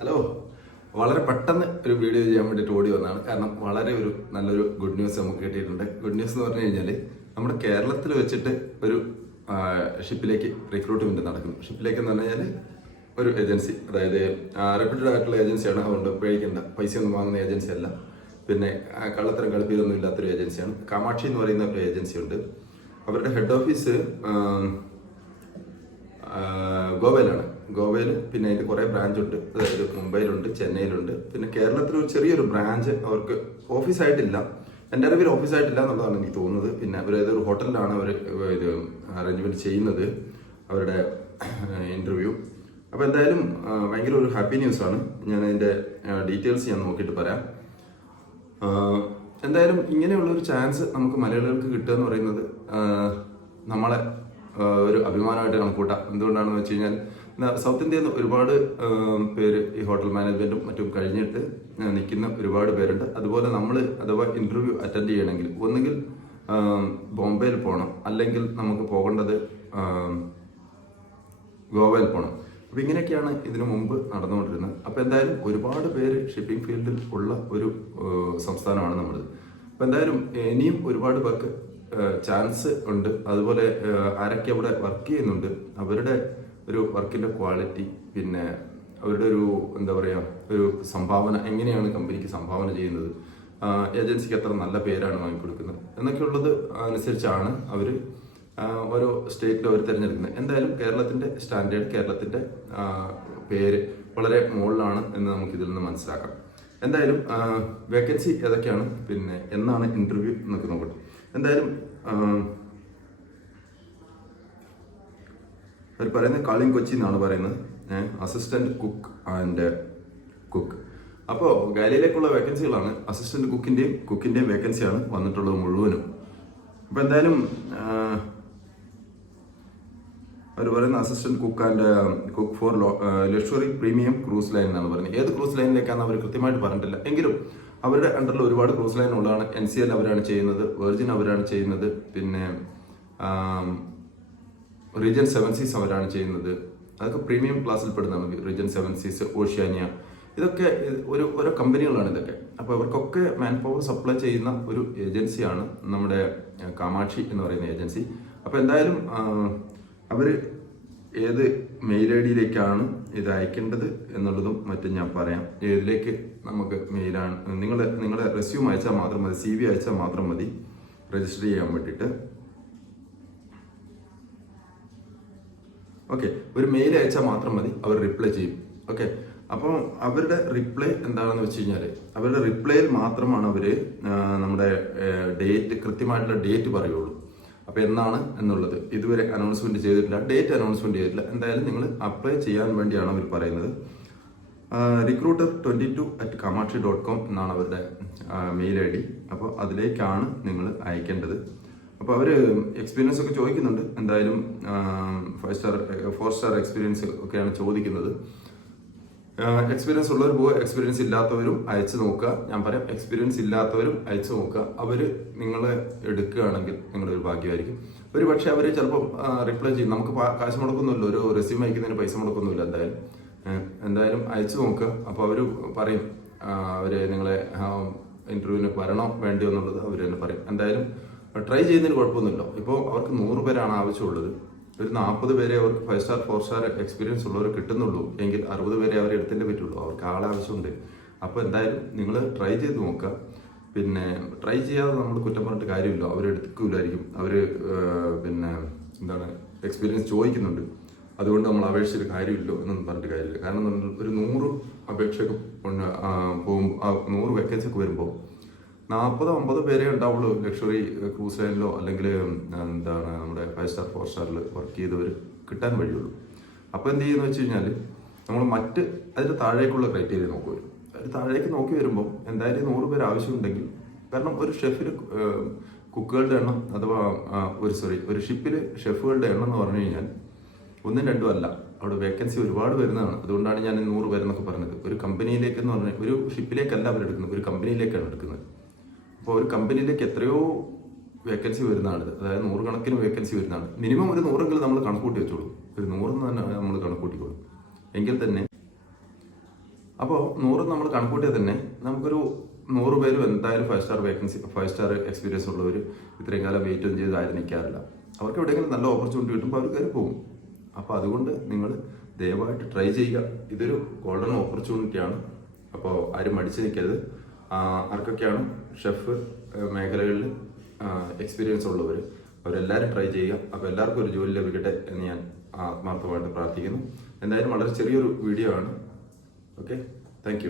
Hello വളരെ പെട്ടെന്ന് ഒരു വീഡിയോ ചെയ്യാൻ വേണ്ടിയിട്ട് ഓടി വന്നതാണ്. കാരണം വളരെ ഒരു നല്ലൊരു ഗുഡ് ന്യൂസ് നമുക്ക് കിട്ടിയിട്ടുണ്ട്. ഗുഡ് ന്യൂസ് എന്ന് പറഞ്ഞു കഴിഞ്ഞാൽ നമ്മുടെ കേരളത്തിൽ വെച്ചിട്ട് ഒരു ഷിപ്പിലേക്ക് റിക്രൂട്ട്മെന്റ് നടക്കുന്നു. ഷിപ്പിലേക്ക് എന്ന് പറഞ്ഞു കഴിഞ്ഞാൽ ഒരു ഏജൻസി അതായത് റെപ്യൂട്ടഡ് ആയിട്ടുള്ള ഏജൻസിയാണ് അതുകൊണ്ട് പേടിക്കേണ്ട. പൈസ ഒന്നും വാങ്ങുന്ന ഏജൻസി അല്ല. പിന്നെ കള്ളത്തരം കളിപ്പിതൊന്നും ഇല്ലാത്തൊരു ഏജൻസിയാണ് കാമാക്ഷി എന്ന് പറയുന്ന ഒരു ഏജൻസി ഉണ്ട്. അവരുടെ ഹെഡ് ഓഫീസ് ഗോവയിലാണ്. ഗോവയിൽ പിന്നെ അതിന്റെ കുറെ ബ്രാഞ്ച് ഉണ്ട്. അതായത് മുംബൈയിലുണ്ട് ചെന്നൈയിലുണ്ട്. പിന്നെ കേരളത്തിൽ ഒരു ചെറിയൊരു ബ്രാഞ്ച് അവർക്ക് ഓഫീസായിട്ടില്ല. എന്റെ അറിവിൽ ഓഫീസായിട്ടില്ല എന്നുള്ളതാണ് എനിക്ക് തോന്നുന്നത്. പിന്നെ അവർ ഏതൊരു ഹോട്ടലിലാണ് അവർ ഇത് അറേഞ്ച്മെന്റ് ചെയ്യുന്നത് അവരുടെ ഇന്റർവ്യൂ അപ്പോൾ എന്തായാലും ഭയങ്കര ഒരു ഹാപ്പി ആണ്. ഞാൻ അതിന്റെ ഡീറ്റെയിൽസ് ഞാൻ നോക്കിയിട്ട് പറയാം. എന്തായാലും ഇങ്ങനെയുള്ള ഒരു ചാൻസ് നമുക്ക് മലയാളികൾക്ക് കിട്ടുക എന്ന് പറയുന്നത് നമ്മളെ ഒരു അഭിമാനമായിട്ട് കണക്കൂട്ടാം എന്തുകൊണ്ടാണെന്ന് വെച്ച് കഴിഞ്ഞാൽ സൗത്ത് ഇന്ത്യയിൽ നിന്ന് ഒരുപാട് പേര് ഈ ഹോട്ടൽ മാനേജ്മെന്റും മറ്റും കഴിഞ്ഞിട്ട് നിൽക്കുന്ന ഒരുപാട് പേരുണ്ട്. അതുപോലെ നമ്മൾ അഥവാ ഇന്റർവ്യൂ അറ്റൻഡ് ചെയ്യണമെങ്കിൽ ഒന്നുകിൽ ബോംബെയിൽ പോകണം അല്ലെങ്കിൽ നമുക്ക് പോകേണ്ടത് ഗോവയിൽ പോകണം അപ്പോൾ ഇങ്ങനെയൊക്കെയാണ് ഇതിനു മുമ്പ് നടന്നുകൊണ്ടിരുന്നത്. അപ്പൊ എന്തായാലും ഒരുപാട് പേര് ഷിപ്പിംഗ് ഫീൽഡിൽ ഉള്ള ഒരു സംസ്ഥാനമാണ് നമ്മൾ അപ്പോൾ എന്തായാലും ഇനിയും ഒരുപാട് പേർക്ക് ചാൻസ് ഉണ്ട്. അതുപോലെ ആരൊക്കെ അവിടെ വർക്ക് ചെയ്യുന്നുണ്ട് അവരുടെ ഒരു വർക്കിന്റെ ക്വാളിറ്റി പിന്നെ അവരുടെ ഒരു എന്താ പറയുക ഒരു സംഭാവന എങ്ങനെയാണ് കമ്പനിക്ക് സംഭാവന ചെയ്യുന്നത് ഏജൻസിക്ക് എത്ര നല്ല പേരാണ് വാങ്ങിക്കൊടുക്കുന്നത് എന്നൊക്കെയുള്ളത് അനുസരിച്ചാണ് അവർ ഓരോ സ്റ്റേറ്റിലും അവർ തിരഞ്ഞെടുക്കുന്നത്. എന്തായാലും കേരളത്തിന്റെ സ്റ്റാൻഡേർഡ് കേരളത്തിന്റെ പേര് വളരെ മുകളിലാണ് എന്ന് നമുക്ക് ഇതിൽ നിന്ന് മനസ്സിലാക്കാം. എന്തായാലും വേക്കൻസി ഏതൊക്കെയാണ് പിന്നെ എന്നാണ് ഇന്റർവ്യൂ എന്നൊക്കെ നോക്കട്ടെ. എന്തായാലും അവർ പറയുന്നത് കാളിംഗ് കൊച്ചി എന്നാണ് പറയുന്നത്. അസിസ്റ്റന്റ് കുക്ക് ആൻഡ് കുക്ക് അപ്പോൾ ഗാലിയിലേക്കുള്ള വേക്കൻസികളാണ് അസിസ്റ്റന്റ് കുക്കിന്റെയും കുക്കിന്റെയും വേക്കൻസിയാണ് വന്നിട്ടുള്ളത് മുഴുവനും. അപ്പോൾ എന്തായാലും അവർ പറയുന്ന assistant cook and cook for luxury premium cruise line എന്നാണ് പറയുന്നത്. ഏത് ക്രൂസ് ലൈനിലേക്കാണ് അവർ കൃത്യമായിട്ട് പറഞ്ഞിട്ടില്ല. എങ്കിലും അവരുടെ അണ്ടറിൽ ഒരുപാട് ക്രൂസ് ലൈൻ ഉള്ളതാണ്. എൻ സി എൽ അവരാണ് ചെയ്യുന്നത്. വെർജിൻ അവരാണ് ചെയ്യുന്നത്. പിന്നെ റീജൻ സെവൻ സീസ് അവരാണ് ചെയ്യുന്നത്. അതൊക്കെ പ്രീമിയം ക്ലാസ്സിൽ നമുക്ക് റീജൻ സെവൻ സീസ് ഓഷ്യാനിയ ഇതൊക്കെ ഇത് ഒരു ഓരോ കമ്പനികളാണ് ഇതൊക്കെ. അപ്പോൾ അവർക്കൊക്കെ മാൻ പവർ സപ്ലൈ ചെയ്യുന്ന ഒരു ഏജൻസിയാണ് നമ്മുടെ കാമാക്ഷി എന്ന് പറയുന്ന ഏജൻസി അപ്പോൾ എന്തായാലും അവർ ഏത് മെയിൽ ഐ ഡിയിലേക്കാണ് ഇത് അയക്കേണ്ടത് എന്നുള്ളതും മറ്റും ഞാൻ പറയാം. ഏതിലേക്ക് നമുക്ക് മെയിലാണ് നിങ്ങൾ നിങ്ങളുടെ റെസ്യൂം അയച്ചാൽ മാത്രം മതി സി വി അയച്ചാൽ മാത്രം മതി രജിസ്റ്റർ ചെയ്യാൻ വേണ്ടിയിട്ട്. ഓക്കെ ഒരു മെയിൽ അയച്ചാൽ മാത്രം മതി. അവർ റിപ്ലൈ ചെയ്യും. ഓക്കെ അപ്പോൾ അവരുടെ റിപ്ലൈ എന്താണെന്ന് വെച്ച് കഴിഞ്ഞാൽ അവരുടെ റിപ്ലൈയിൽ മാത്രമാണ് അവർ നമ്മുടെ ഡേറ്റ് കൃത്യമായിട്ടുള്ള ഡേറ്റ് പറയുള്ളൂ. അപ്പോൾ എന്നാണ് എന്നുള്ളത്? ഇതുവരെ അനൗൺസ്മെന്റ് ചെയ്തിട്ടില്ല. ഡേറ്റ് അനൗൺസ്മെന്റ് ചെയ്തിട്ടില്ല. എന്തായാലും നിങ്ങൾ അപ്ലൈ ചെയ്യാൻ വേണ്ടിയാണ് അവർ പറയുന്നത്. Recruiter twenty two at Kamakshi dot com എന്നാണ് അവരുടെ മെയിൽ ഐ ഡി. അപ്പോൾ അതിലേക്കാണ് നിങ്ങൾ അയക്കേണ്ടത്. അപ്പോൾ അവർ എക്സ്പീരിയൻസ് ഒക്കെ ചോദിക്കുന്നുണ്ട്. എന്തായാലും five star four star experience ഒക്കെയാണ് ചോദിക്കുന്നത്. എക്സ്പീരിയൻസ് ഉള്ളവർ പോകുക എക്സ്പീരിയൻസ് ഇല്ലാത്തവരും അയച്ചു നോക്കുക. ഞാൻ പറയാം എക്സ്പീരിയൻസ് ഇല്ലാത്തവരും അയച്ചു നോക്കുക. അവർ നിങ്ങളെ എടുക്കുകയാണെങ്കിൽ നിങ്ങളൊരു ഭാഗ്യമായിരിക്കും. ഒരു പക്ഷേ അവർ ചിലപ്പോൾ റിപ്ലൈ ചെയ്യും. നമുക്ക് കാശ് മുടക്കൊന്നുമില്ല ഒരു റെസ്യൂം അയക്കുന്നതിന് പൈസ മുടക്കൊന്നുമില്ല എന്തായാലും. എന്തായാലും അയച്ചു നോക്കുക. അപ്പോൾ അവർ പറയും അവർ നിങ്ങളെ ഇന്റർവ്യൂവിന് വരണോ വേണ്ടിയോ എന്നുള്ളത് അവർ തന്നെ പറയും. എന്തായാലും ട്രൈ ചെയ്യുന്നതിന് കുഴപ്പമൊന്നുമില്ല. ഇപ്പോൾ അവർക്ക് നൂറ് പേരാണ് ആവശ്യമുള്ളത്. ഒരു നാൽപ്പത് പേരെ അവർക്ക് five star four star experience ഉള്ളവർ കിട്ടുന്നുള്ളൂ. എങ്കിൽ അറുപത് പേരെ അവർ എടുത്തിട്ടേ പറ്റുള്ളൂ. അവർക്ക് ആളെ ആവശ്യമുണ്ട് അപ്പോൾ എന്തായാലും നിങ്ങൾ ട്രൈ ചെയ്ത് നോക്കുക. പിന്നെ ട്രൈ ചെയ്യാതെ നമ്മൾ കുറ്റം പറഞ്ഞിട്ട് കാര്യമില്ല. അവർ എടുക്കൂലായിരിക്കും അവർ പിന്നെ എന്താണ് എക്സ്പീരിയൻസ് ചോദിക്കുന്നുണ്ട്. അതുകൊണ്ട് നമ്മൾ അപേക്ഷിച്ചിട്ട് കാര്യമില്ലോ എന്നൊന്നും പറഞ്ഞിട്ട് കാര്യമില്ല. കാരണം ഒരു നൂറ് അപേക്ഷയൊക്കെ പോകുമ്പോൾ നൂറ് വേക്കൻസി ഒക്കെ വരുമ്പോൾ നാൽപ്പതോ അമ്പത് പേരേ ഉണ്ടാവുള്ളൂ ലക്ഷറി ക്രൂസ് ലൈനിലോ അല്ലെങ്കിൽ എന്താണ് നമ്മുടെ ഫൈവ് സ്റ്റാർ ഫോർ സ്റ്റാറിൽ വർക്ക് ചെയ്തവർ കിട്ടാൻ വഴിയുള്ളൂ. അപ്പോൾ എന്ത് ചെയ്യുന്നു വെച്ച് കഴിഞ്ഞാൽ നമ്മൾ മറ്റ് അതിന്റെ താഴേക്കുള്ള ക്രൈറ്റീരിയ നോക്കി വരും. അതിന് താഴേക്ക് നോക്കി വരുമ്പോൾ എന്തായാലും നൂറ് പേര് ആവശ്യമുണ്ടെങ്കിൽ കാരണം ഒരു ഷെഫിൽ കുക്കുകളുടെ എണ്ണം അഥവാ ഒരു സോറി ഒരു ഷിപ്പിൽ ഷെഫുകളുടെ എണ്ണം എന്ന് പറഞ്ഞു കഴിഞ്ഞാൽ ഒന്നും രണ്ടും അല്ല. അവിടെ വേക്കൻസി ഒരുപാട് വരുന്നതാണ്. അതുകൊണ്ടാണ് ഞാൻ നൂറ് പേരെന്നൊക്കെ പറഞ്ഞത്. ഒരു കമ്പനിയിലേക്ക് എന്ന് പറഞ്ഞാൽ ഒരു ഷിപ്പിലേക്കല്ല അവർ എടുക്കുന്നത് ഒരു കമ്പനിയിലേക്കാണ് എടുക്കുന്നത്. അപ്പോൾ ഒരു കമ്പനിയിലേക്ക് എത്രയോ വേക്കൻസി വരുന്നതാണ് അതായത് നൂറുകണക്കിന് വേക്കൻസി വരുന്നതാണ്. മിനിമം ഒരു നൂറെങ്കിലും നമ്മൾ കണക്കൂട്ടി വെച്ചോളൂ. ഒരു നൂറെന്ന് തന്നെ നമ്മൾ കൊടുക്കും എങ്കിൽ തന്നെ അപ്പോൾ നൂറ് നമ്മൾ കണക്കൂട്ടിയാൽ തന്നെ നമുക്കൊരു നൂറ് പേരും എന്തായാലും five star vacancy five star experience ഉള്ളവർ ഇത്രയും കാലം വെയിറ്റ് ഒന്നും ചെയ്ത് ആരും നിൽക്കാറില്ല. അവർക്ക് എവിടെയെങ്കിലും നല്ല ഓപ്പർച്യൂണിറ്റി കിട്ടുമ്പോൾ അവർ കയറി പോകും. അപ്പോൾ അതുകൊണ്ട് നിങ്ങൾ ദയവായിട്ട് ട്രൈ ചെയ്യുക. ഇതൊരു ഗോൾഡൻ ഓപ്പർച്യൂണിറ്റിയാണ് അപ്പോൾ ആരും മടിച്ചു നിൽക്കരുത്. ആർക്കൊക്കെയാണ് ഷെഫ് മേഖലകളിൽ എക്സ്പീരിയൻസ് ഉള്ളവർ അവരെല്ലാവരും ട്രൈ ചെയ്യുക. അപ്പോൾ എല്ലാവർക്കും ഒരു ജോലി ലഭിക്കട്ടെ എന്ന് ഞാൻ ആത്മാർത്ഥമായിട്ട് പ്രാർത്ഥിക്കുന്നു. എന്തായാലും വളരെ ചെറിയൊരു വീഡിയോ ആണ്. Okay thank